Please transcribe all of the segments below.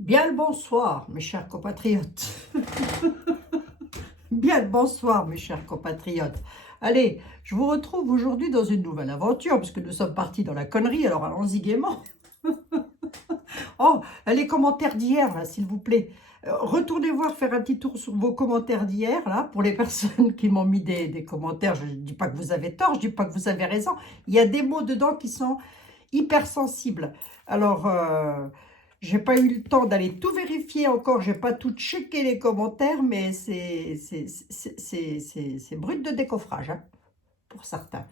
Bien le bonsoir, mes chers compatriotes. Bien le bonsoir, mes chers compatriotes. Allez, je vous retrouve aujourd'hui dans une nouvelle aventure, puisque nous sommes partis dans la connerie, alors allons-y gaiement. Oh, les commentaires d'hier, là, s'il vous plaît. Retournez voir, faire un petit tour sur vos commentaires d'hier, là, pour les personnes qui m'ont mis des commentaires. Je ne dis pas que vous avez tort, je ne dis pas que vous avez raison. Il y a des mots dedans qui sont hypersensibles. Alors, j'ai pas eu le temps d'aller tout vérifier encore, j'ai pas tout checké les commentaires, mais c'est brut de décoffrage, hein, pour certains.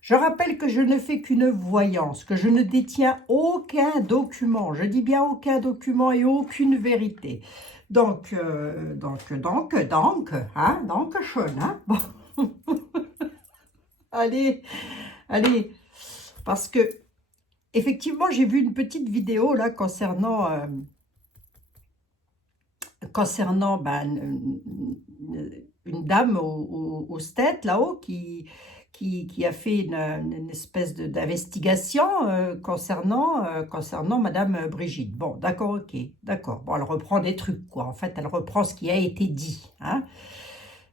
Je rappelle que je ne fais qu'une voyance, que je ne détiens aucun document. Je dis bien aucun document et aucune vérité. Donc, schön, hein, bon. Allez, allez, parce que, effectivement, j'ai vu une petite vidéo, là, concernant une dame au States, là-haut, qui a fait une espèce d'investigation concernant Madame Brigitte. Bon, d'accord, ok, d'accord. Bon, elle reprend des trucs, quoi. En fait, elle reprend ce qui a été dit, hein.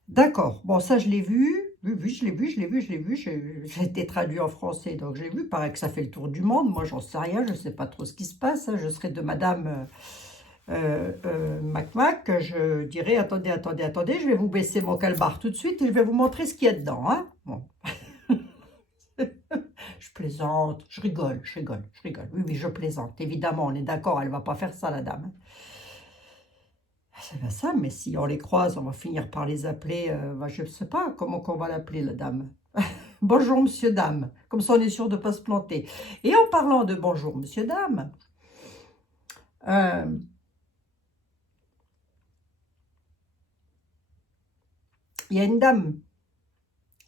D'accord. Bon, ça, je l'ai vu. Oui, je l'ai vu. J'ai été traduit en français, donc j'ai vu. Paraît que ça fait le tour du monde. Moi, j'en sais rien. Je ne sais pas trop ce qui se passe, hein. Je serai de Madame Mac. Je dirais, attendez. Je vais vous baisser mon calbar tout de suite et je vais vous montrer ce qu'il y a dedans, hein. Bon. Je plaisante. Je rigole. Oui, je plaisante. Évidemment, on est d'accord. Elle ne va pas faire ça, la dame. C'est bien ça, mais si on les croise, on va finir par les appeler, je ne sais pas comment qu'on va l'appeler, la dame. Bonjour, monsieur, dame. Comme ça, on est sûr de ne pas se planter. Et en parlant de bonjour, monsieur, dame, euh, il y a une dame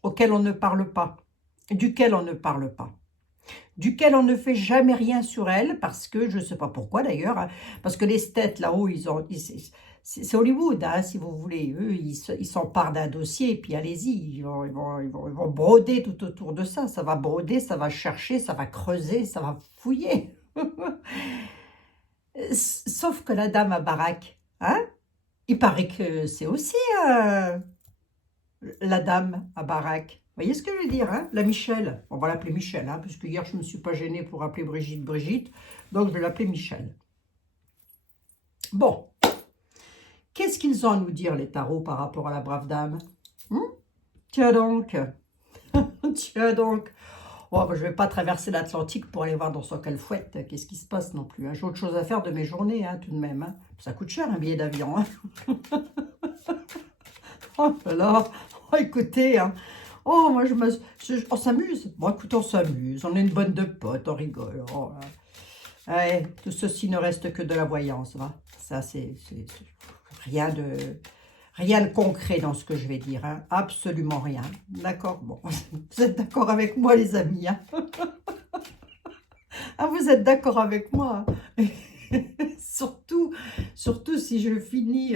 duquel on ne parle pas, duquel on ne fait jamais rien sur elle, parce que, je ne sais pas pourquoi d'ailleurs, hein, parce que les States là-haut, c'est Hollywood, hein, si vous voulez. Eux, ils s'emparent d'un dossier, et puis allez-y, ils vont broder tout autour de ça. Ça va broder, ça va chercher, ça va creuser, ça va fouiller. Sauf que la dame à baraque, hein, il paraît que c'est aussi la dame à baraque. Vous voyez ce que je veux dire, hein? La Michel. On va l'appeler Michel, hein, puisque hier, je ne me suis pas gênée pour appeler Brigitte, donc je vais l'appeler Michel. Bon. Qu'est-ce qu'ils ont à nous dire, les tarots, par rapport à la brave dame? Tiens donc. Tiens donc. Oh, je ne vais pas traverser l'Atlantique pour aller voir dans son calfouette. Qu'est-ce qui se passe non plus, hein? J'ai autre chose à faire de mes journées, hein, tout de même, hein. Ça coûte cher, un billet d'avion, hein. Oh là là. Oh, écoutez, hein. Oh, moi, on s'amuse. Bon, écoute, on s'amuse. On est une bonne de potes, on rigole. Oh, ouais, tout ceci ne reste que de la voyance, va. Ça, c'est rien de concret dans ce que je vais dire, hein. Absolument rien. D'accord? Bon, vous êtes d'accord avec moi, les amis, hein? Ah, vous êtes d'accord avec moi, hein? Surtout si je finis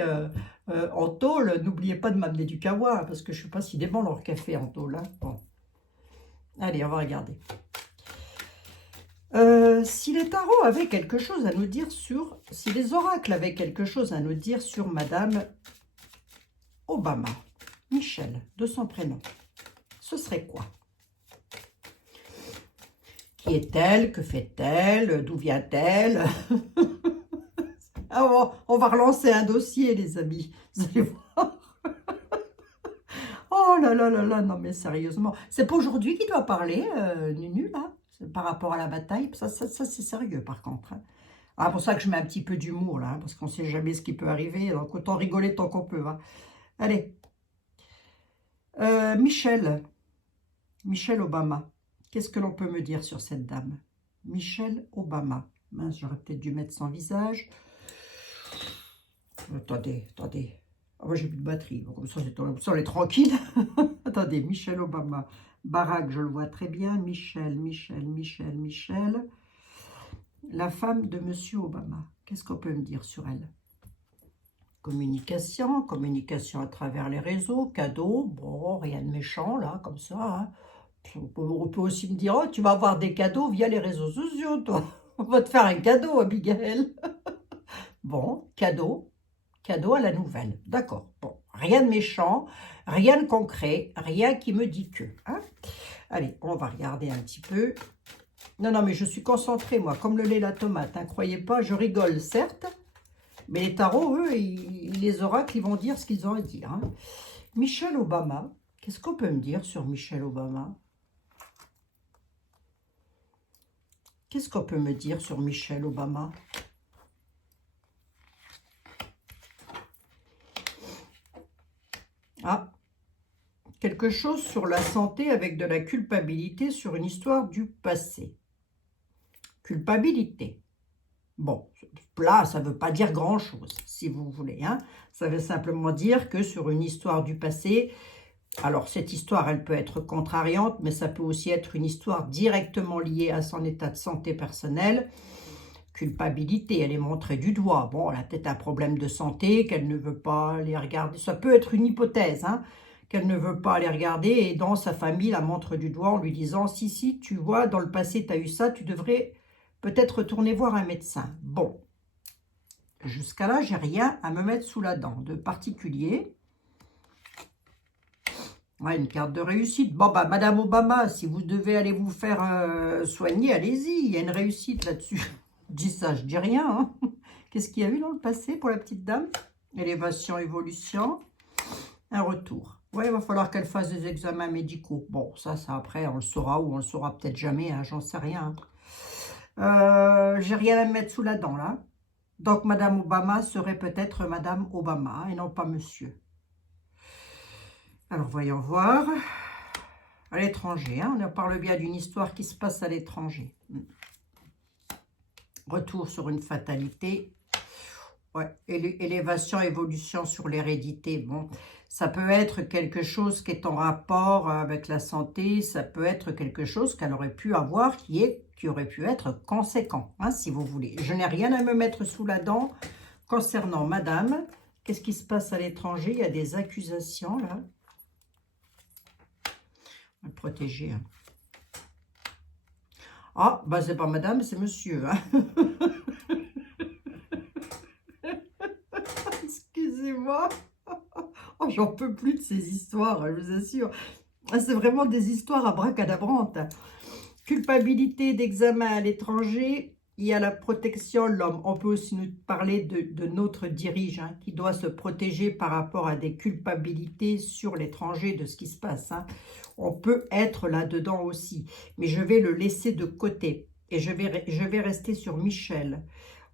en tôle, n'oubliez pas de m'amener du kawa, hein, parce que je ne sais pas s'il est bon leur café en tôle, hein. Bon. Allez, on va regarder. Si les tarots avaient quelque chose à nous dire si les oracles avaient quelque chose à nous dire sur Madame Obama, Michel, de son prénom, ce serait quoi? Qui est-elle? Que fait-elle? D'où vient-elle? Ah, on va relancer un dossier, les amis. Vous allez voir. Oh là là là là, non mais sérieusement. C'est pas aujourd'hui qu'il doit parler, Nunu, là, par rapport à la bataille. Ça c'est sérieux, par contre, hein. Ah, pour ça que je mets un petit peu d'humour, là, hein, parce qu'on ne sait jamais ce qui peut arriver. Donc, autant rigoler tant qu'on peut, hein. Allez. Michel Obama. Qu'est-ce que l'on peut me dire sur cette dame? Michelle Obama. Mince, j'aurais peut-être dû mettre son visage. Attendez. Ah, moi, j'ai plus de batterie. Donc, comme ça, on est tranquille. Attendez, Michelle Obama. Barack, je le vois très bien. Michel. La femme de Monsieur Obama. Qu'est-ce qu'on peut me dire sur elle? Communication à travers les réseaux, cadeaux. Bon, rien de méchant, là, comme ça, hein. On peut aussi me dire, oh, tu vas avoir des cadeaux via les réseaux sociaux, toi. On va te faire un cadeau, Abigail. Bon, cadeau. Cadeau à la nouvelle. D'accord. Bon, rien de méchant, rien de concret, rien qui me dit que. Hein. Allez, on va regarder un petit peu. Non, non, mais je suis concentrée, moi, comme le lait la tomate. Hein, croyez pas, je rigole, certes. Mais les tarots, eux, les oracles, ils vont dire ce qu'ils ont à dire. Hein. Michelle Obama. Qu'est-ce qu'on peut me dire sur Michelle Obama? Qu'est-ce qu'on peut me dire sur Michelle Obama? Ah, quelque chose sur la santé avec de la culpabilité sur une histoire du passé. Culpabilité. Bon, là, ça ne veut pas dire grand-chose, si vous voulez. Hein. Ça veut simplement dire que sur une histoire du passé, alors cette histoire, elle peut être contrariante, mais ça peut aussi être une histoire directement liée à son état de santé personnel. Culpabilité, elle est montrée du doigt. Bon, elle a peut-être un problème de santé, qu'elle ne veut pas aller regarder. Ça peut être une hypothèse, hein, qu'elle ne veut pas aller regarder. Et dans sa famille, la montre du doigt en lui disant, si, tu vois, dans le passé, tu as eu ça, tu devrais peut-être retourner voir un médecin. Bon, jusqu'à là, j'ai rien à me mettre sous la dent de particulier. Ouais, une carte de réussite. Bon, bah, Madame Obama, si vous devez aller vous faire soigner, allez-y, il y a une réussite là-dessus. Je dis ça, je dis rien. Hein. Qu'est-ce qu'il y a eu dans le passé pour la petite dame? Élévation, évolution, un retour. Ouais, il va falloir qu'elle fasse des examens médicaux. Bon, ça après, on le saura ou on le saura peut-être jamais, hein, j'en sais rien. J'ai rien à me mettre sous la dent, là. Donc, Madame Obama serait peut-être Madame Obama et non pas Monsieur. Alors, voyons voir. À l'étranger, hein, on parle bien d'une histoire qui se passe à l'étranger. Retour sur une fatalité. Ouais, élévation, évolution sur l'hérédité. Bon, ça peut être quelque chose qui est en rapport avec la santé. Ça peut être quelque chose qu'elle aurait pu avoir qui aurait pu être conséquent, hein, si vous voulez. Je n'ai rien à me mettre sous la dent concernant Madame. Qu'est-ce qui se passe à l'étranger? Il y a des accusations, là. On va le protéger. Hein. Ah, bah c'est pas Madame, c'est Monsieur. Hein. Excusez-moi. Oh, j'en peux plus de ces histoires, je vous assure. C'est vraiment des histoires abracadabrantes. Culpabilité d'examen à l'étranger, il y a la protection de l'homme. On peut aussi nous parler de notre dirigeant qui doit se protéger par rapport à des culpabilités sur l'étranger, de ce qui se passe. Hein. On peut être là-dedans aussi, mais je vais le laisser de côté. Et je vais rester sur Michelle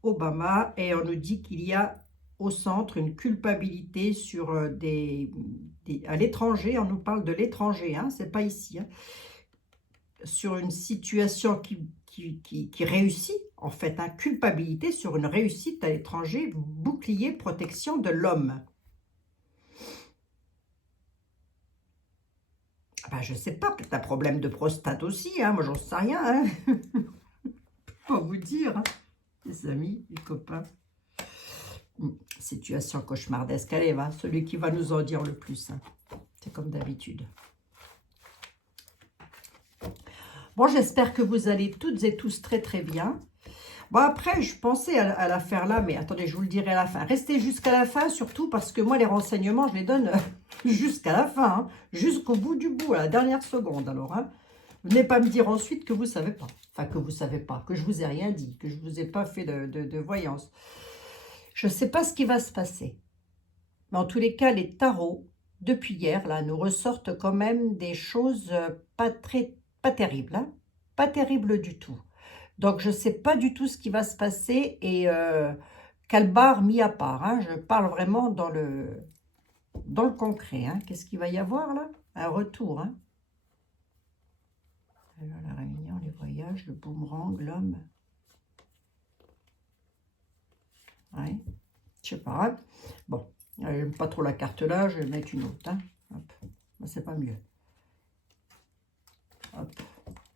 Obama, et on nous dit qu'il y a au centre une culpabilité sur à l'étranger. On nous parle de l'étranger, hein, c'est pas ici. Hein. Sur une situation qui réussit, en fait, hein, culpabilité sur une réussite à l'étranger, bouclier, protection de l'homme. Ben, je sais pas, peut-être un problème de prostate aussi, hein, moi j'en sais rien. Hein. Je peux pas vous dire, hein. Les amis, les copains. Situation cauchemardesque, allez, va, celui qui va nous en dire le plus. Hein. C'est comme d'habitude. Bon, j'espère que vous allez toutes et tous très très bien. Bon, après, je pensais à la faire là, mais attendez, je vous le dirai à la fin. Restez jusqu'à la fin, surtout parce que moi, les renseignements, je les donne jusqu'à la fin, hein, jusqu'au bout du bout, à la dernière seconde. Alors, hein, venez pas me dire ensuite que vous ne savez pas. Enfin, que vous ne savez pas, que je vous ai rien dit, que je ne vous ai pas fait de voyance. Je ne sais pas ce qui va se passer. Mais en tous les cas, les tarots, depuis hier, là, nous ressortent quand même des choses pas terribles. Hein, pas terribles du tout. Donc, je ne sais pas du tout ce qui va se passer et Calbar mis à part. Hein, je parle vraiment dans le concret. Hein. Qu'est-ce qu'il va y avoir là? Un retour. Hein. Alors, la réunion, les voyages, le boomerang, l'homme. Ouais, je sais pas. Hein. Bon, j'aime pas trop la carte là, je vais mettre une autre. Hein. Hop, c'est pas mieux. Hop,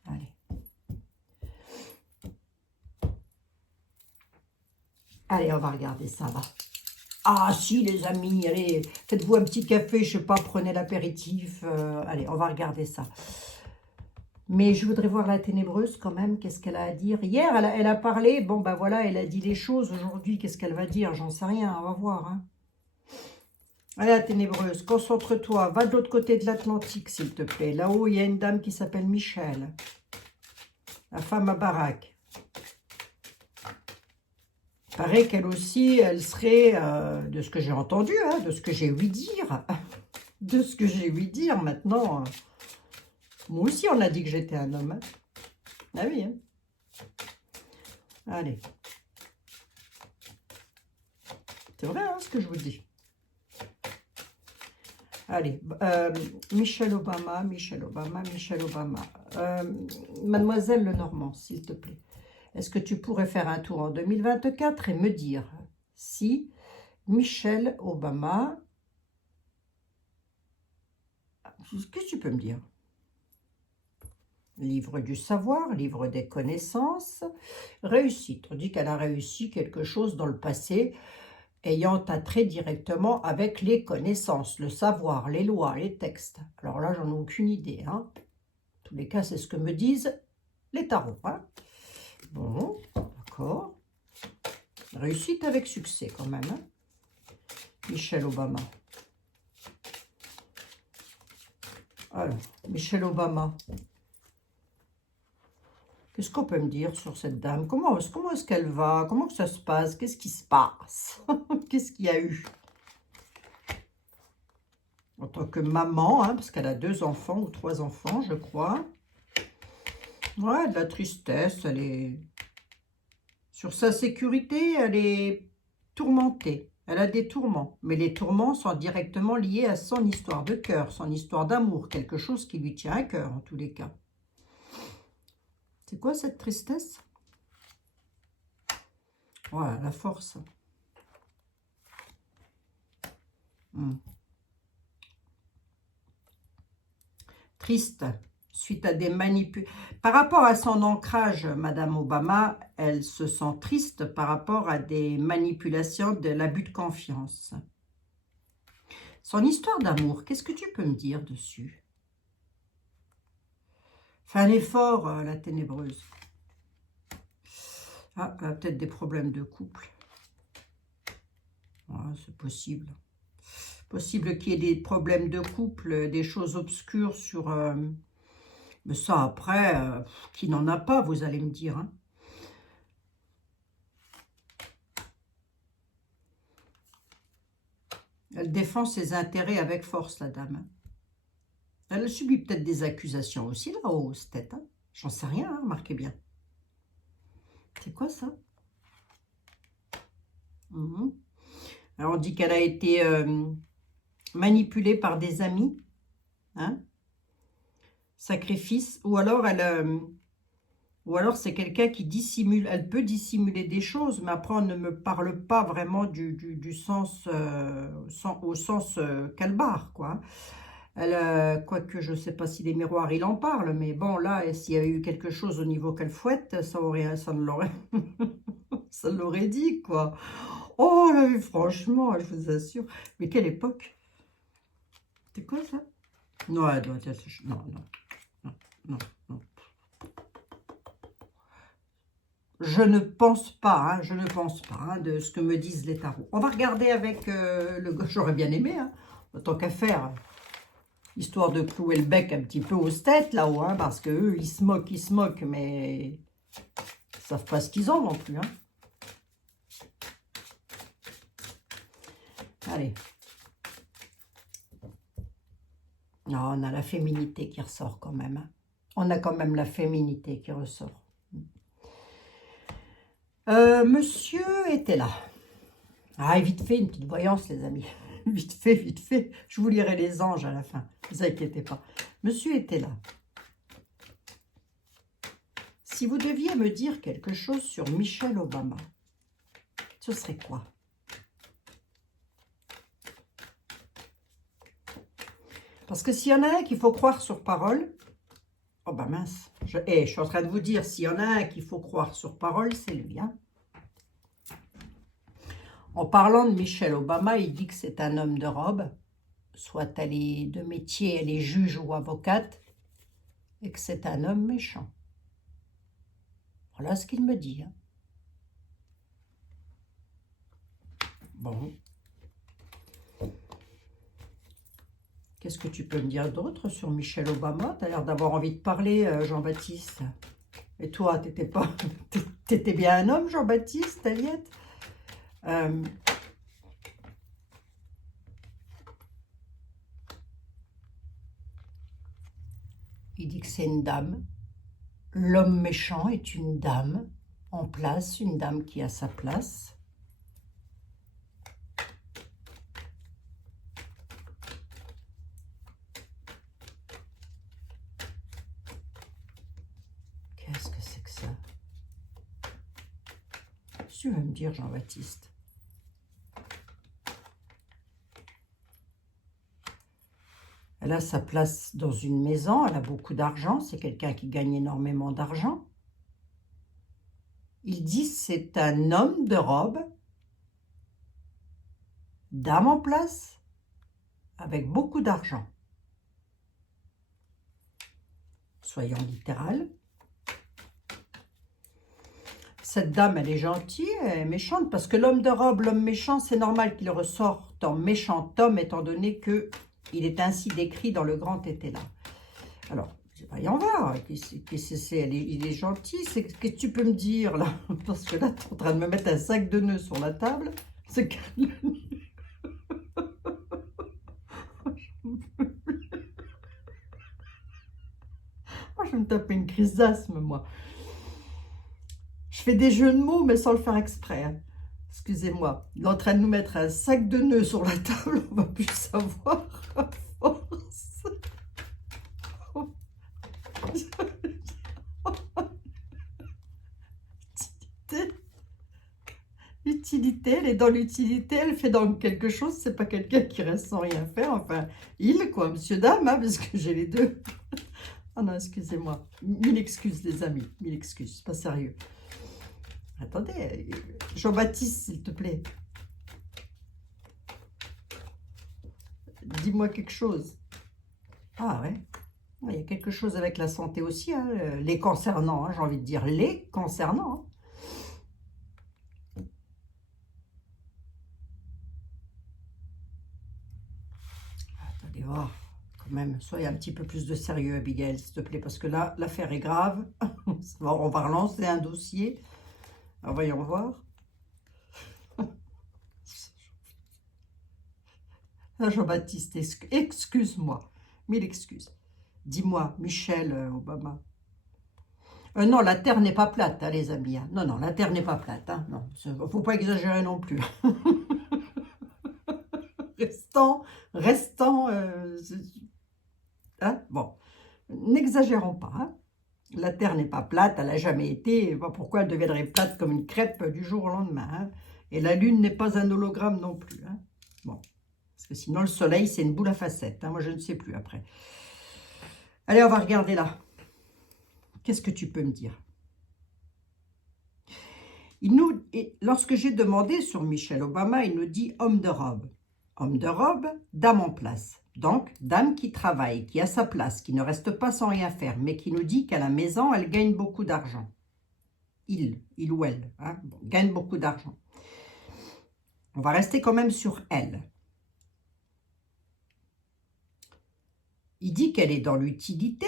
allez. Allez, on va regarder ça, là. Ah, si, les amis, allez, faites-vous un petit café, je sais pas, prenez l'apéritif. Allez, on va regarder ça. Mais je voudrais voir la ténébreuse quand même, qu'est-ce qu'elle a à dire. Hier, elle a parlé, bon ben voilà, elle a dit les choses. Aujourd'hui, qu'est-ce qu'elle va dire? J'en sais rien, on va voir. Hein. Allez, la ténébreuse, concentre-toi, va de l'autre côté de l'Atlantique, s'il te plaît. Là-haut, il y a une dame qui s'appelle Michel, la femme à baraque. Paraît qu'elle aussi, elle serait, de ce que j'ai entendu, hein, de ce que j'ai ouï dire, de ce que j'ai ouï dire maintenant. Moi aussi, on a dit que j'étais un homme. Hein. Ah oui, hein. Allez. C'est vrai, hein, ce que je vous dis. Allez, Michelle Obama, Michelle Obama, Michelle Obama. Mademoiselle Lenormand, s'il te plaît. Est-ce que tu pourrais faire un tour en 2024 et me dire si Michelle Obama... Qu'est-ce que tu peux me dire? Livre du savoir, livre des connaissances, réussite. On dit qu'elle a réussi quelque chose dans le passé ayant attrait directement avec les connaissances, le savoir, les lois, les textes. Alors là, j'en ai aucune idée. Hein. En tous les cas, c'est ce que me disent les tarots. Hein. Bon, d'accord. Réussite avec succès quand même. Hein. Michelle Obama. Alors, Michelle Obama. Qu'est-ce qu'on peut me dire sur cette dame? Comment est-ce qu'elle va? Comment que ça se passe? Qu'est-ce qui se passe? Qu'est-ce qu'il y a eu? En tant que maman, hein, parce qu'elle a 2 enfants ou 3 enfants, je crois. Ouais, de la tristesse, elle est... Sur sa sécurité, elle est tourmentée. Elle a des tourments. Mais les tourments sont directement liés à son histoire de cœur, son histoire d'amour. Quelque chose qui lui tient à cœur, en tous les cas. C'est quoi cette tristesse? Voilà, la force. Triste, suite à des manipulations. Par rapport à son ancrage, Madame Obama, elle se sent triste par rapport à des manipulations de l'abus de confiance. Son histoire d'amour, qu'est-ce que tu peux me dire dessus? Fais un effort, la ténébreuse. Ah, elle a peut-être des problèmes de couple. Ah, c'est possible. Possible qu'il y ait des problèmes de couple, des choses obscures sur... mais ça, après, qui n'en a pas, vous allez me dire. Hein. Elle défend ses intérêts avec force, la dame. Elle subit peut-être des accusations aussi, là-haut, cette tête. Hein. J'en sais rien, hein, marquez bien. C'est quoi, ça? Alors, on dit qu'elle a été manipulée par des amis. Hein. Sacrifice. Ou alors, c'est quelqu'un qui dissimule. Elle peut dissimuler des choses, mais après, on ne me parle pas vraiment du sens, au sens qu'elle barre, quoi. Elle, quoique je ne sais pas si les miroirs, il en parle, mais bon, là, s'il y avait eu quelque chose au niveau qu'elle fouette, ça ne l'aurait ça l'aurait dit, quoi. Oh là, mais franchement, je vous assure. Mais quelle époque? C'est quoi, ça? Non, elle doit être... Non, non, non, non, non. Je ne pense pas, hein, je ne pense pas, hein, de ce que me disent les tarots. On va regarder avec le gauche. J'aurais bien aimé, hein, tant qu'à faire, histoire de clouer le bec un petit peu aux têtes, là-haut, hein, parce qu'eux, ils se moquent, mais ils ne savent pas ce qu'ils ont non plus. Hein. Allez. Non, on a la féminité qui ressort quand même. Hein. On a quand même la féminité qui ressort. Monsieur était là. Ah, vite fait, une petite voyance, les amis. Vite fait. Je vous lirai les anges à la fin. Ne vous inquiétez pas. Monsieur était là. Si vous deviez me dire quelque chose sur Michelle Obama, ce serait quoi? Parce que s'il y en a un qu'il faut croire sur parole, oh bah mince, je suis en train de vous dire, s'il y en a un qu'il faut croire sur parole, c'est lui. Hein. En parlant de Michelle Obama, il dit que c'est un homme de robe, soit elle est de métier, elle est juge ou avocate, et que c'est un homme méchant. Voilà ce qu'il me dit. Hein. Bon. Qu'est-ce que tu peux me dire d'autre sur Michelle Obama? Tu as l'air d'avoir envie de parler, Jean-Baptiste. Et toi, t'étais bien un homme, Jean-Baptiste, Aliette? Il dit que c'est une dame. L'homme méchant est une dame en place, une dame qui a sa place. Qu'est-ce que c'est que ça? Qu'est-ce que tu veux me dire, Jean-Baptiste? Elle a sa place dans une maison, elle a beaucoup d'argent, c'est quelqu'un qui gagne énormément d'argent. Il dit c'est un homme de robe, dame en place, avec beaucoup d'argent. Soyons littéral. Cette dame, elle est gentille, elle est méchante, parce que l'homme de robe, l'homme méchant, c'est normal qu'il ressorte en méchant homme, étant donné que il est ainsi décrit dans le grand été-là. Alors, voyons voir, il est gentil, qu'est-ce que tu peux me dire là? Parce que là, tu es en train de me mettre un sac de nœuds sur la table. C'est Moi, je vais me taper une crise d'asthme, moi. Je fais des jeux de mots, mais sans le faire exprès. Hein. Excusez-moi. Il est en train de nous mettre un sac de nœuds sur la table, on va plus savoir à force. Utilité, elle est dans l'utilité, elle fait dans quelque chose, c'est pas quelqu'un qui reste sans rien faire, enfin, il quoi, monsieur, dame, hein, parce que j'ai les deux. Ah non, excusez-moi, 1000 excuses les amis, 1000 excuses, c'est pas sérieux. Attendez, Jean-Baptiste, s'il te plaît. Dis-moi quelque chose. Ah ouais, il y a quelque chose avec la santé aussi, hein, les concernant, hein, j'ai envie de dire les concernant. Hein. Attendez voir, quand même, soyez un petit peu plus de sérieux, Abigail, s'il te plaît, parce que là, l'affaire est grave. On va relancer un dossier. Alors, voyons voir. Jean-Baptiste, excuse-moi, 1000 excuses. Dis-moi, Michelle Obama. Non, la Terre n'est pas plate, hein, les amis. Hein. Non, non, la Terre n'est pas plate. Hein. Non, il ne faut pas exagérer non plus. restant, hein, bon, n'exagérons pas. Hein. La Terre n'est pas plate, elle n'a jamais été. Pourquoi elle deviendrait plate comme une crêpe du jour au lendemain. Hein. Et la Lune n'est pas un hologramme non plus. Hein. Bon, parce que sinon le Soleil, c'est une boule à facettes. Hein. Moi, je ne sais plus après. Allez, on va regarder là. Qu'est-ce que tu peux me dire? Lorsque j'ai demandé sur Michelle Obama, il nous dit homme de robe. Homme de robe, dame en place. Donc, dame qui travaille, qui a sa place, qui ne reste pas sans rien faire, mais qui nous dit qu'à la maison, elle gagne beaucoup d'argent. Il ou elle, hein, bon, gagne beaucoup d'argent. On va rester quand même sur elle. Il dit qu'elle est dans l'utilité,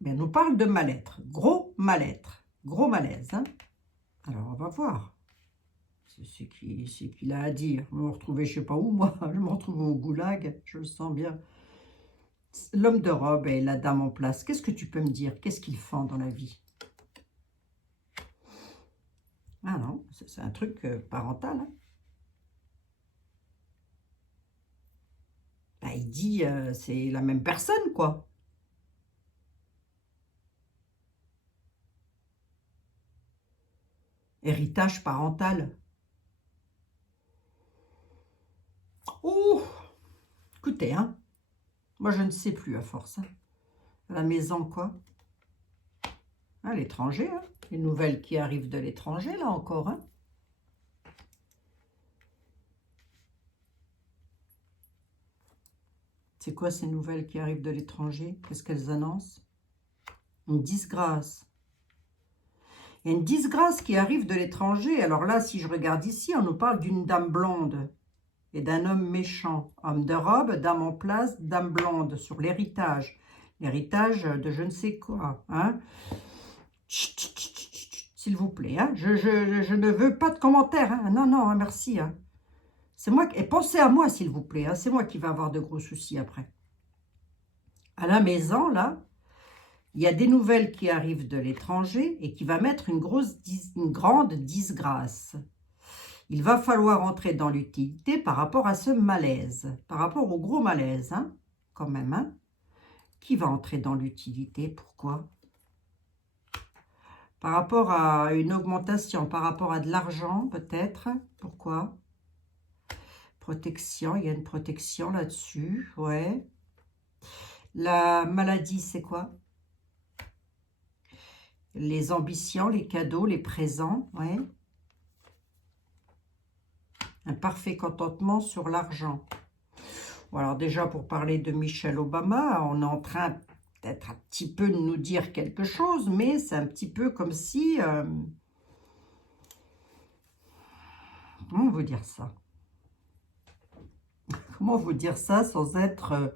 mais elle nous parle de mal-être. Gros mal-être, gros malaise. Hein. Alors, on va voir. C'est ce qu'il a à dire. Je me retrouvais, je ne sais pas où, moi. Je me retrouve au goulag, je le sens bien. L'homme de robe et la dame en place. Qu'est-ce que tu peux me dire? Qu'est-ce qu'ils font dans la vie? Ah non, c'est un truc parental. Hein. Ben, il dit, c'est la même personne, quoi. Héritage parental. Oh, écoutez, hein. Moi, je ne sais plus à force. Hein. À la maison, quoi. À l'étranger, hein. Les nouvelles qui arrivent de l'étranger, là, encore, hein. C'est quoi ces nouvelles qui arrivent de l'étranger? Qu'est-ce qu'elles annoncent? Une disgrâce. Il y a une disgrâce qui arrive de l'étranger. Alors là, si je regarde ici, on nous parle d'une dame blonde et d'un homme méchant. Homme de robe, dame en place, dame blonde, sur l'héritage. L'héritage de je ne sais quoi. Hein? S'il vous plaît. Hein? Je ne veux pas de commentaires. Hein? Non, non, hein, merci. Hein? C'est moi. Et pensez à moi, s'il vous plaît. Hein? C'est moi qui vais avoir de gros soucis après. À la maison, là, il y a des nouvelles qui arrivent de l'étranger et qui va mettre une grande disgrâce. Il va falloir entrer dans l'utilité par rapport à ce malaise, par rapport au gros malaise, hein, quand même. Hein. Qui va entrer dans l'utilité? Pourquoi? Par rapport à une augmentation, par rapport à de l'argent, peut-être. Pourquoi? Protection, il y a une protection là-dessus, ouais. La maladie, c'est quoi? Les ambitions, les cadeaux, les présents, ouais. Un parfait contentement sur l'argent. Bon, alors déjà, pour parler de Michelle Obama, on est en train peut-être un petit peu de nous dire quelque chose, mais c'est un petit peu comme si... comment vous dire ça? Comment vous dire ça sans être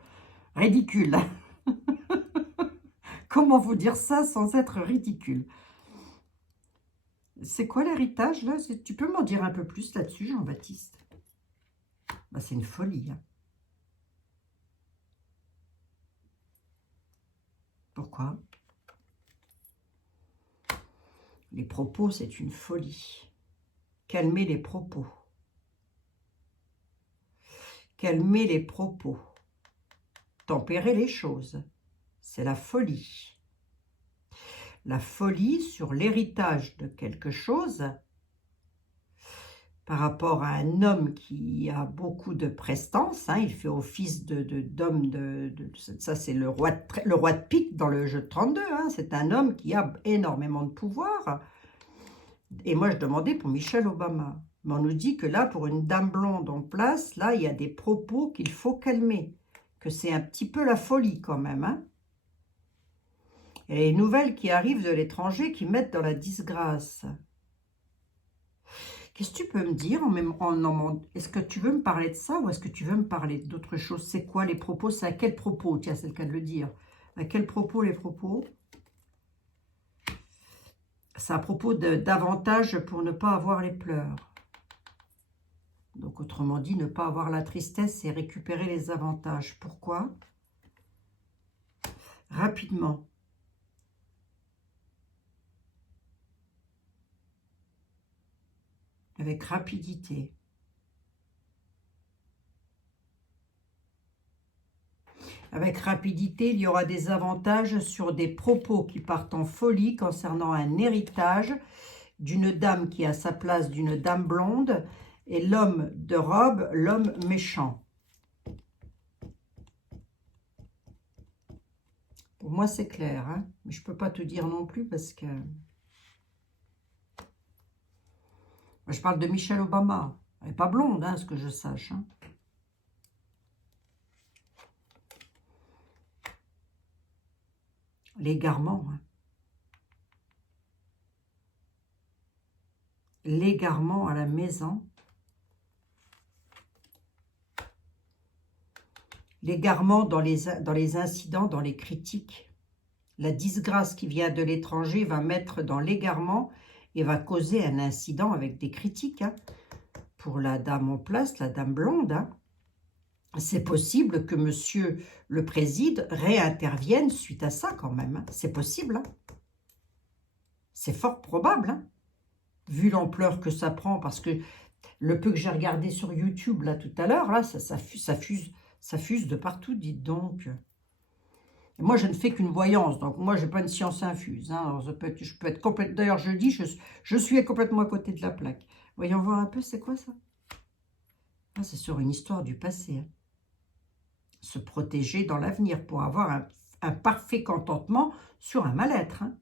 ridicule? Comment vous dire ça sans être ridicule? C'est quoi l'héritage, là? Tu peux m'en dire un peu plus là-dessus, Jean-Baptiste? Bah, c'est une folie. Hein. Pourquoi? Les propos, c'est une folie. Calmez les propos. Calmez les propos. Tempérer les choses. C'est la folie. La folie sur l'héritage de quelque chose par rapport à un homme qui a beaucoup de prestance. Hein, il fait office d'homme ça, c'est le roi de pique dans le jeu de 32. Hein, c'est un homme qui a énormément de pouvoir. Et moi, je demandais pour Michelle Obama. Mais on nous dit que là, pour une dame blonde en place, là, il y a des propos qu'il faut calmer. Que c'est un petit peu la folie quand même. Hein. Et les nouvelles qui arrivent de l'étranger qui mettent dans la disgrâce. Qu'est-ce que tu peux me dire est-ce que tu veux me parler de ça ou est-ce que tu veux me parler d'autre chose? C'est quoi les propos? C'est à quel propos? Tiens, c'est le cas de le dire. À quel propos les propos? C'est à propos d'avantages pour ne pas avoir les pleurs. Donc, autrement dit, ne pas avoir la tristesse et récupérer les avantages. Pourquoi? Rapidement. Avec rapidité. Avec rapidité, il y aura des avantages sur des propos qui partent en folie concernant un héritage d'une dame qui a sa place d'une dame blonde et l'homme de robe, l'homme méchant. Pour moi, c'est clair, hein, mais je ne peux pas te dire non plus parce que... Je parle de Michelle Obama. Elle n'est pas blonde, hein, ce que je sache. Hein. L'égarement. Hein. L'égarement à la maison. L'égarement dans les incidents, dans les critiques. La disgrâce qui vient de l'étranger va mettre dans l'égarement et va causer un incident avec des critiques. Hein. Pour la dame en place, la dame blonde, hein. C'est possible que monsieur le président réintervienne suite à ça quand même. Hein. C'est possible. Hein. C'est fort probable. Hein. Vu l'ampleur que ça prend, parce que le peu que j'ai regardé sur YouTube là tout à l'heure, là, ça fuse de partout, dites donc. Et moi, je ne fais qu'une voyance, donc moi, je n'ai pas une science infuse. Hein. Alors, je peux être complètement... D'ailleurs, je dis, je suis complètement à côté de la plaque. Voyons voir un peu, c'est quoi ça? Ah, c'est sur une histoire du passé. Hein. Se protéger dans l'avenir pour avoir un parfait contentement sur un mal-être. Hein.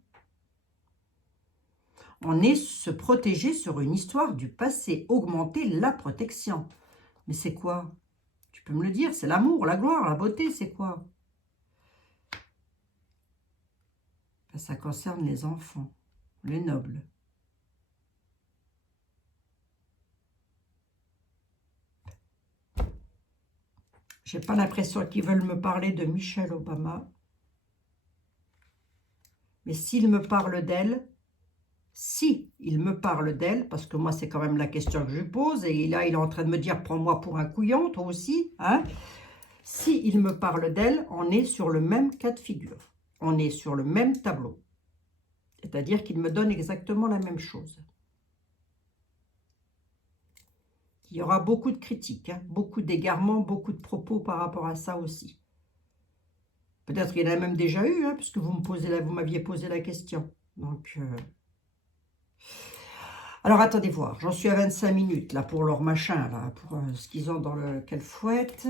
On est se protéger sur une histoire du passé, augmenter la protection. Mais c'est quoi? Tu peux me le dire, c'est l'amour, la gloire, la beauté, c'est quoi? Ben, ça concerne les enfants, les nobles. J'ai pas l'impression qu'ils veulent me parler de Michelle Obama. Mais s'ils me parlent d'elle, si il me parle d'elle, parce que moi c'est quand même la question que je pose, et là il est en train de me dire prends-moi pour un couillon, toi aussi, hein. Si il me parle d'elle, on est sur le même cas de figure, on est sur le même tableau, c'est-à-dire qu'il me donne exactement la même chose. Il y aura beaucoup de critiques, hein, beaucoup d'égarements, beaucoup de propos par rapport à ça aussi. Peut-être qu'il y en a même déjà eu, hein, puisque vous m'aviez posé la question. Donc, alors, attendez voir. J'en suis à 25 minutes, là, pour leur machin, là, pour ce qu'ils ont dans le... Quelle fouette.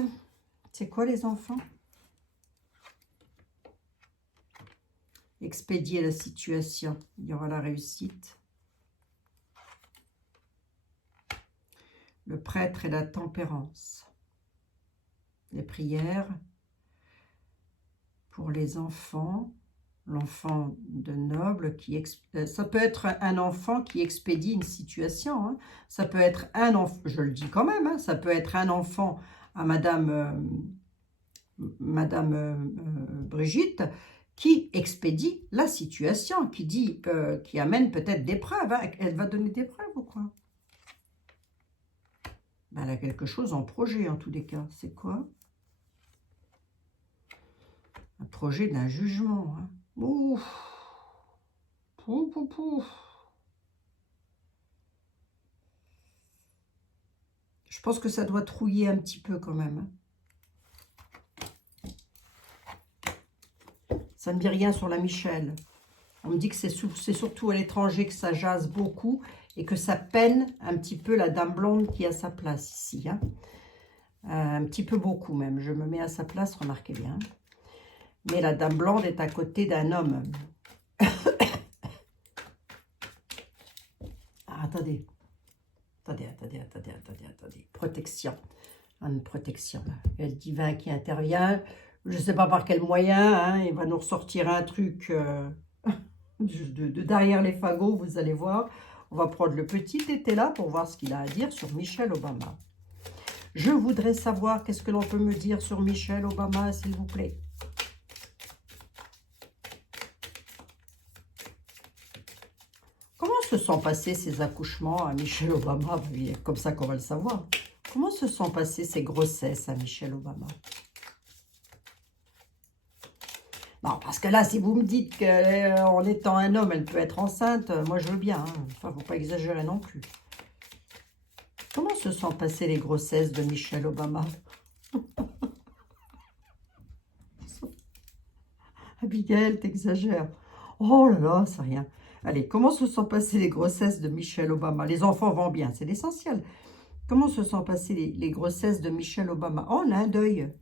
C'est quoi, les enfants? Expédier la situation. Il y aura la réussite. Le prêtre et la tempérance. Les prières pour les enfants. L'enfant de noble qui... Ça peut être un enfant qui expédie une situation. Hein. Ça peut être un enfant... Je le dis quand même. Hein, ça peut être un enfant à Madame Brigitte qui expédie la situation, qui dit, qui amène peut-être des preuves. Hein. Elle va donner des preuves ou quoi? Ben, elle a quelque chose en projet en tous les cas. C'est quoi? Un projet d'un jugement. Hein. Ouf. Pouf, pouf, pouf. Je pense que ça doit trouiller un petit peu quand même. Hein. Ça ne dit rien sur la Michelle. On me dit que c'est surtout à l'étranger que ça jase beaucoup et que ça peine un petit peu la dame blonde qui a sa place ici. Hein. Un petit peu beaucoup même. Je me mets à sa place, remarquez bien. Mais la dame blonde est à côté d'un homme. Ah, attendez. Attendez. Protection. Une protection. Il y a le divin qui intervient. Je ne sais pas par quel moyen. Hein, il va nous ressortir un truc de derrière les fagots, vous allez voir. On va prendre le petit tété là pour voir ce qu'il a à dire sur Michelle Obama. Je voudrais savoir qu'est-ce que l'on peut me dire sur Michelle Obama, s'il vous plaît. Comment se sont passés ces accouchements à Michelle Obama? Comme ça qu'on va le savoir. Comment se sont passées ces grossesses à Michelle Obama? Non, parce que là, si vous me dites qu'en étant un homme, elle peut être enceinte, moi je veux bien. Hein. Enfin, faut pas exagérer non plus. Comment se sont passées les grossesses de Michelle Obama? Abigail, t'exagères. Oh là là, c'est rien. Allez, comment se sont passées les grossesses de Michelle Obama? Les enfants vont bien, c'est l'essentiel. Comment se sont passées les grossesses de Michelle Obama? Oh, on a un deuil.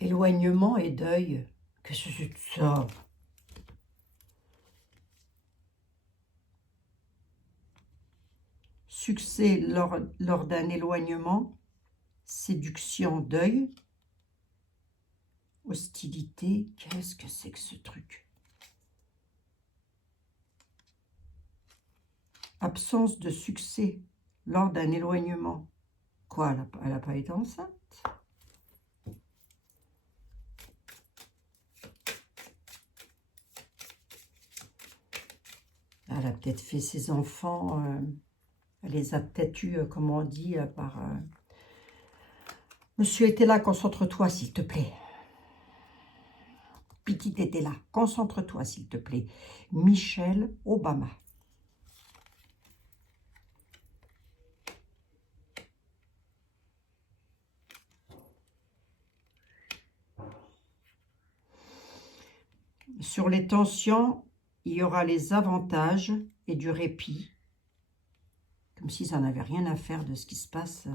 Éloignement et deuil. Qu'est-ce que c'est que ça? Succès lors d'un éloignement. Séduction, deuil. Hostilité. Qu'est-ce que c'est que ce truc? Absence de succès lors d'un éloignement. Quoi, elle n'a pas été enceinte? Elle a peut-être fait ses enfants, elle les a peut-être eus, comme on dit, par... Monsieur était là, concentre-toi, s'il te plaît. Petit était là, concentre-toi, s'il te plaît. Michelle Obama. Sur les tensions, il y aura les avantages et du répit. Comme si ça n'avait rien à faire de ce qui se passe.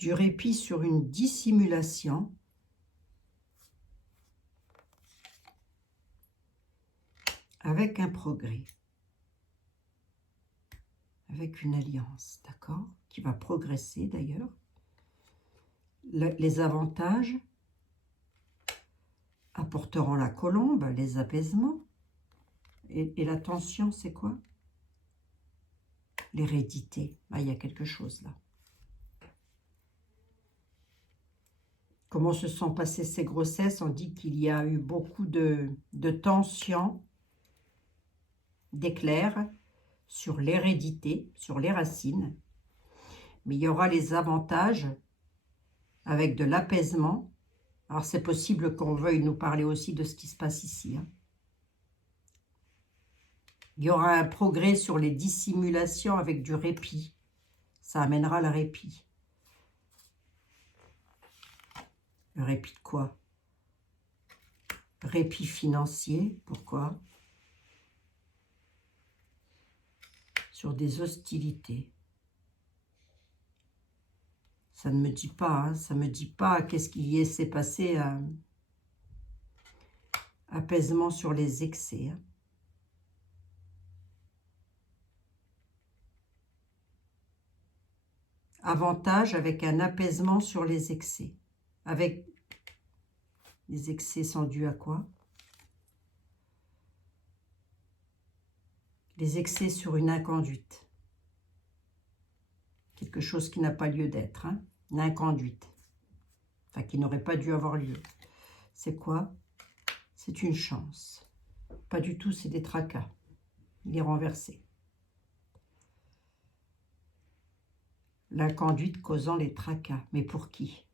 du répit sur une dissimulation avec un progrès, avec une alliance, d'accord, qui va progresser d'ailleurs. Les avantages apporteront la colombe, les apaisements. Et la tension, c'est quoi? L'hérédité. Ah, il y a quelque chose là. Comment se sont passées ces grossesses? On dit qu'il y a eu beaucoup de tensions, d'éclairs sur l'hérédité, sur les racines. Mais il y aura les avantages avec de l'apaisement. Alors c'est possible qu'on veuille nous parler aussi de ce qui se passe ici. Hein. Il y aura un progrès sur les dissimulations avec du répit. Ça amènera le répit. Le répit de quoi? Répit financier. Pourquoi? Sur des hostilités. Ça ne me dit pas, hein, ça ne me dit pas qu'est-ce qui s'est passé. Apaisement sur les excès. Hein. Avantage avec un apaisement sur les excès. Avec les excès sont dus à quoi? Les excès sur une inconduite. Quelque chose qui n'a pas lieu d'être. Hein? Une inconduite. Enfin, qui n'aurait pas dû avoir lieu. C'est quoi? C'est une chance. Pas du tout, c'est des tracas. Il est renversé. L'inconduite causant les tracas. Mais pour qui?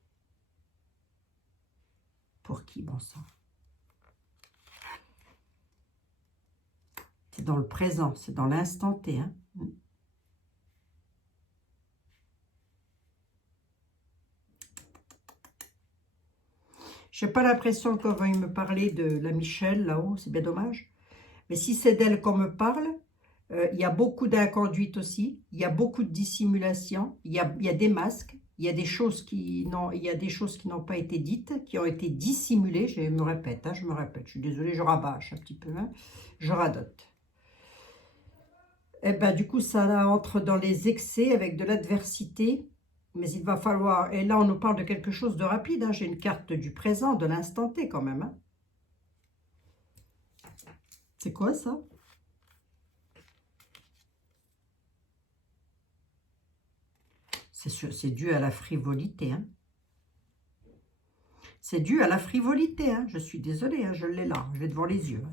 Pour qui, bon sang? C'est dans le présent, c'est dans l'instant T. Hein? Je n'ai pas l'impression qu'on va me parler de la Michelle là-haut, c'est bien dommage. Mais si c'est d'elle qu'on me parle, il y a beaucoup d'inconduite aussi, il y a beaucoup de dissimulation, il y a des masques, il y a des choses qui n'ont pas été dites, qui ont été dissimulées. Je me répète, je suis désolée, je rabâche un petit peu, hein, je radote. Et ben du coup, ça entre dans les excès avec de l'adversité. Mais il va falloir... Et là, on nous parle de quelque chose de rapide. Hein. J'ai une carte du présent, de l'instant T quand même. Hein. C'est quoi ça? C'est dû à la frivolité. Hein. C'est dû à la frivolité. Hein. Je suis désolée, hein. Je l'ai là. Je l'ai devant les yeux. Hein.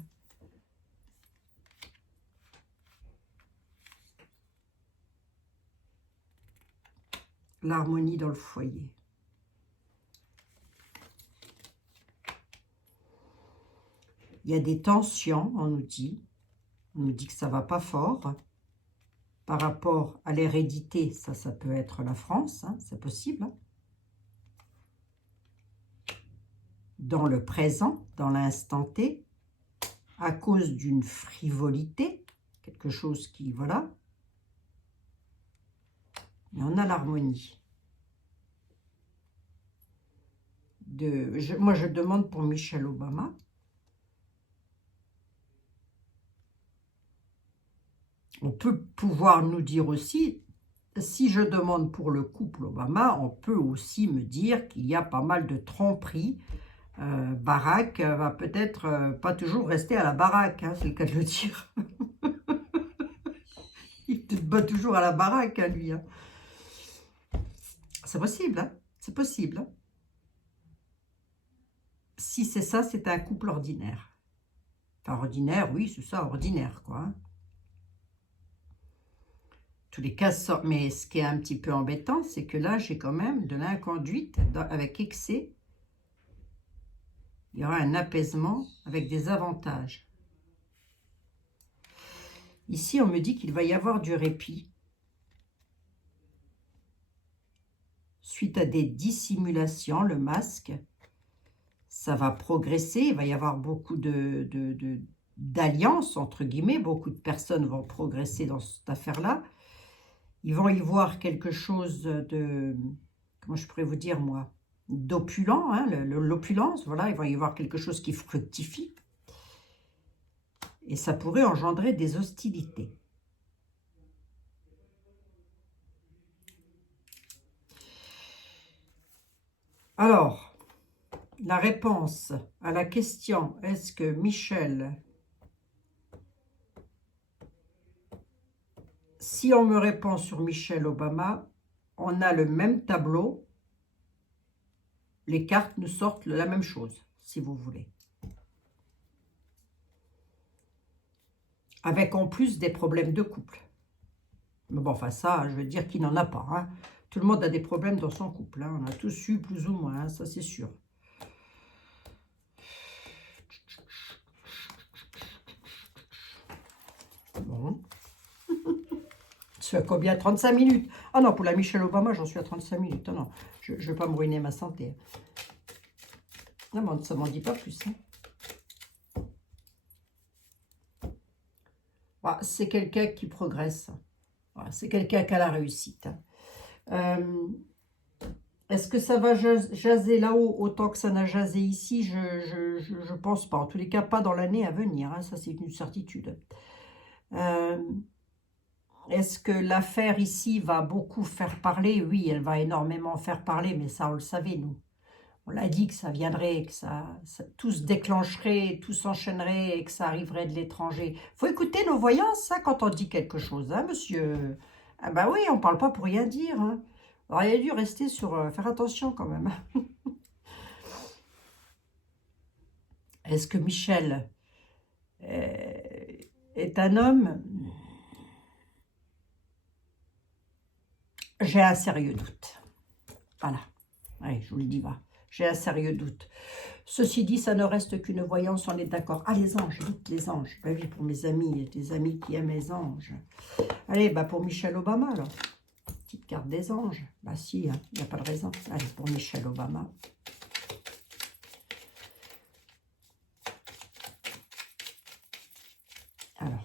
L'harmonie dans le foyer. Il y a des tensions, on nous dit. On nous dit que ça ne va pas fort. Par rapport à l'hérédité, ça peut être la France, hein, c'est possible. Hein. Dans le présent, dans l'instant T, à cause d'une frivolité, quelque chose qui, voilà. Mais on a l'harmonie. Moi, je demande pour Michelle Obama. On peut pouvoir nous dire aussi, si je demande pour le couple Obama, on peut aussi me dire qu'il y a pas mal de tromperies. Barack va peut-être pas toujours rester à la baraque, hein, c'est le cas de le dire. Il ne bat toujours à la baraque, hein, lui. Hein. C'est possible, hein, c'est possible. Hein. Si c'est ça, c'est un couple ordinaire. Enfin, ordinaire, oui, c'est ça, ordinaire, quoi. Hein. Tous les cas, mais ce qui est un petit peu embêtant, c'est que là, j'ai quand même de l'inconduite avec excès. Il y aura un apaisement avec des avantages. Ici, on me dit qu'il va y avoir du répit. Suite à des dissimulations, le masque, ça va progresser. Il va y avoir beaucoup d'alliances, entre guillemets. Beaucoup de personnes vont progresser dans cette affaire-là. Ils vont y voir quelque chose de, comment je pourrais vous dire moi, d'opulent, hein, l'opulence, voilà, il va y avoir quelque chose qui fructifie. Et ça pourrait engendrer des hostilités. Alors, la réponse à la question, est-ce que Michel, si on me répond sur Michelle Obama, on a le même tableau, les cartes nous sortent la même chose, si vous voulez. Avec en plus des problèmes de couple. Mais bon, enfin ça, je veux dire qu'il n'en a pas. Hein. Tout le monde a des problèmes dans son couple. Hein. On a tous eu plus ou moins, hein, ça c'est sûr. Bon. Je suis à combien? 35 minutes. Ah non, pour la Michelle Obama, j'en suis à 35 minutes. Ah non, je ne vais pas me ruiner ma santé. Non, ça ne m'en dit pas plus. Hein. Voilà, c'est quelqu'un qui progresse. Voilà, c'est quelqu'un qui a la réussite. Est-ce que ça va jaser là-haut autant que ça n'a jasé ici? Je pense pas. En tous les cas, pas dans l'année à venir. Hein, ça, c'est une certitude. Est-ce que l'affaire ici va beaucoup faire parler? Oui, elle va énormément faire parler, mais ça, on le savait, nous. On l'a dit que ça viendrait, que ça tout se déclencherait, tout s'enchaînerait et que ça arriverait de l'étranger. Il faut écouter nos voyances, ça, quand on dit quelque chose, hein, monsieur? Ah ben oui, on ne parle pas pour rien dire. Hein. Alors, il a dû rester sur... faire attention, quand même. Est-ce que Michel est un homme? J'ai un sérieux doute. Voilà. Oui, je vous le dis, va. J'ai un sérieux doute. Ceci dit, ça ne reste qu'une voyance, on est d'accord. Ah, les anges, vite, les anges. Ben oui, pour mes amis, des amis qui aiment les anges. Allez, bah pour Michelle Obama, alors. Petite carte des anges. Bah si, il n'y a pas de raison. Allez, pour Michelle Obama. Alors.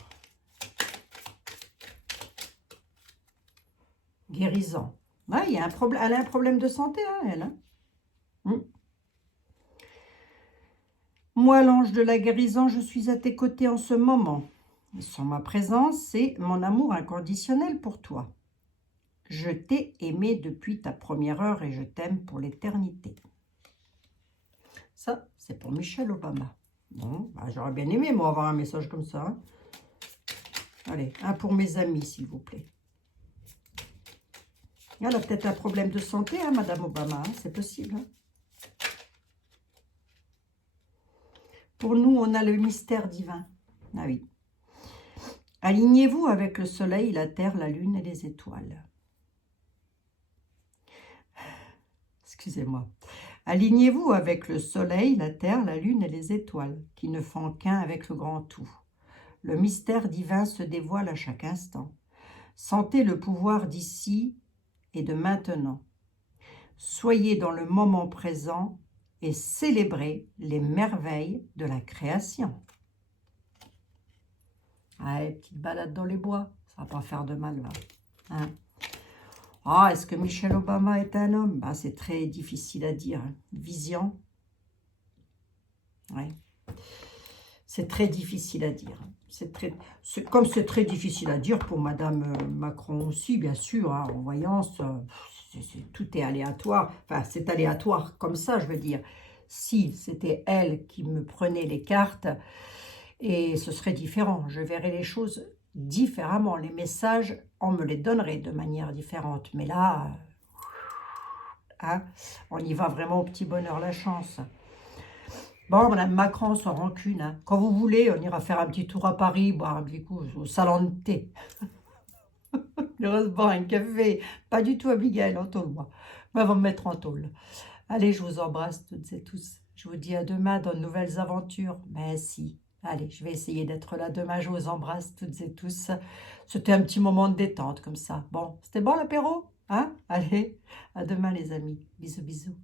Guérison. Ouais, il y a un problème. Elle a un problème de santé, hein, elle. Hein. Moi, l'ange de la guérison, je suis à tes côtés en ce moment. Sans ma présence, c'est mon amour inconditionnel pour toi. Je t'ai aimé depuis ta première heure et je t'aime pour l'éternité. Ça, c'est pour Michelle Obama. Bon, bah, j'aurais bien aimé, moi, avoir un message comme ça. Hein. Allez, un pour mes amis, s'il vous plaît. Elle a peut-être un problème de santé, hein, Madame Obama, hein, c'est possible. Hein. Pour nous, on a le mystère divin. Ah oui. Alignez-vous avec le soleil, la terre, la lune et les étoiles. Excusez-moi. Alignez-vous avec le soleil, la terre, la lune et les étoiles, qui ne font qu'un avec le grand tout. Le mystère divin se dévoile à chaque instant. Sentez le pouvoir d'ici et de maintenant. Soyez dans le moment présent et célébrez les merveilles de la création. Allez, petite balade dans les bois, ça va pas faire de mal, là. Hein? Ah, est-ce que Michelle Obama est un homme? Bah, c'est très difficile à dire. Hein. Vision. Ouais. C'est très difficile à dire. Comme c'est très difficile à dire pour Madame Macron aussi, bien sûr. Hein, en voyance, tout est aléatoire. Enfin, c'est aléatoire comme ça, je veux dire. Si c'était elle qui me prenait les cartes, et ce serait différent. Je verrais les choses différemment. Les messages, on me les donnerait de manière différente. Mais là, hein, on y va vraiment au petit bonheur, la chance. Bon, Madame Macron, sans rancune. Hein. Quand vous voulez, on ira faire un petit tour à Paris, boire un petit coup au salon de thé. Le reste, boire un café. Pas du tout Abigail, en tôle, moi. On va me mettre en tôle. Allez, je vous embrasse toutes et tous. Je vous dis à demain dans de nouvelles aventures. Mais si. Allez, je vais essayer d'être là demain. Je vous embrasse toutes et tous. C'était un petit moment de détente comme ça. Bon, c'était bon l'apéro? Hein? Allez, à demain les amis. Bisous, bisous.